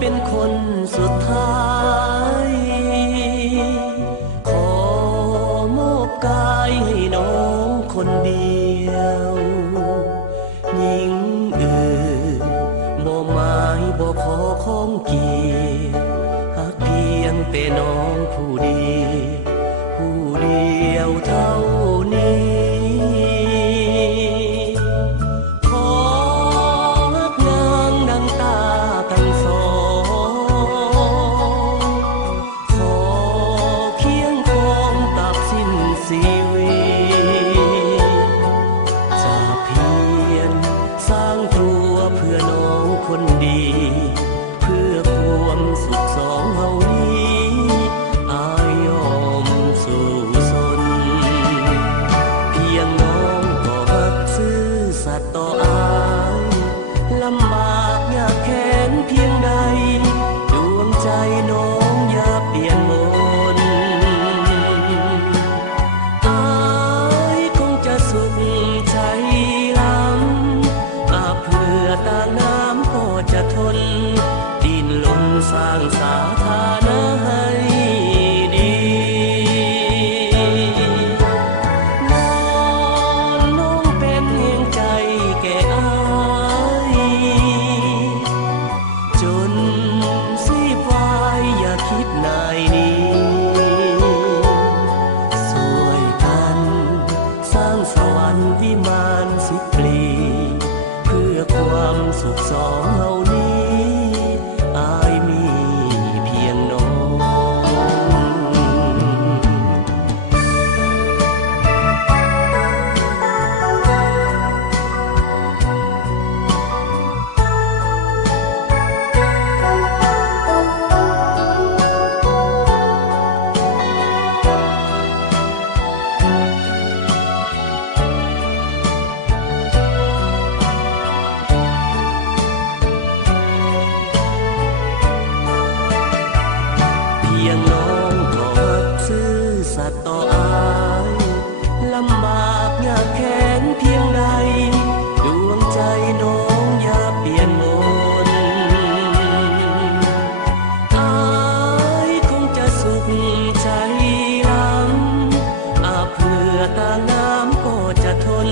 เป็นคนสุดท้ายขอมอบกายให้น้องคนเดียวหญิงอื่นบ่หมายบ่ขอของเกียรติหากเพียงแต่น้องผู้เดียวเท่านี้คนดีเพื่อความสุขสองเฮานี้อายยอมสู้สนเพียงน้องก็รักซื่อสัตย์ต่ออายลำบากยากแค้นเพียงใดดวงใจน้องอย่าเปลี่ยนมนอายคงจะสุขใจล้ำเพื่อตาน้ำก็จะทนดิ้นรนสร้างสาธานะให้ดีน้องเป็นเพียงใจแก่อายจนสิบวายอย่าคิดนายนี้สวยกันสร้างสวรรค์วิมานสิบปลีเพื่อความสุขสองเฮานี้อายมีเพียงน้องเพียงน้องก็รักซื่อสัตย์ต่ออายลำบากยากแค้นเพียงใดดวงใจน้องอย่าเปลี่ยนมนอายคงจะสุขใจล้ำเพื่อตาน้ำก็จะทน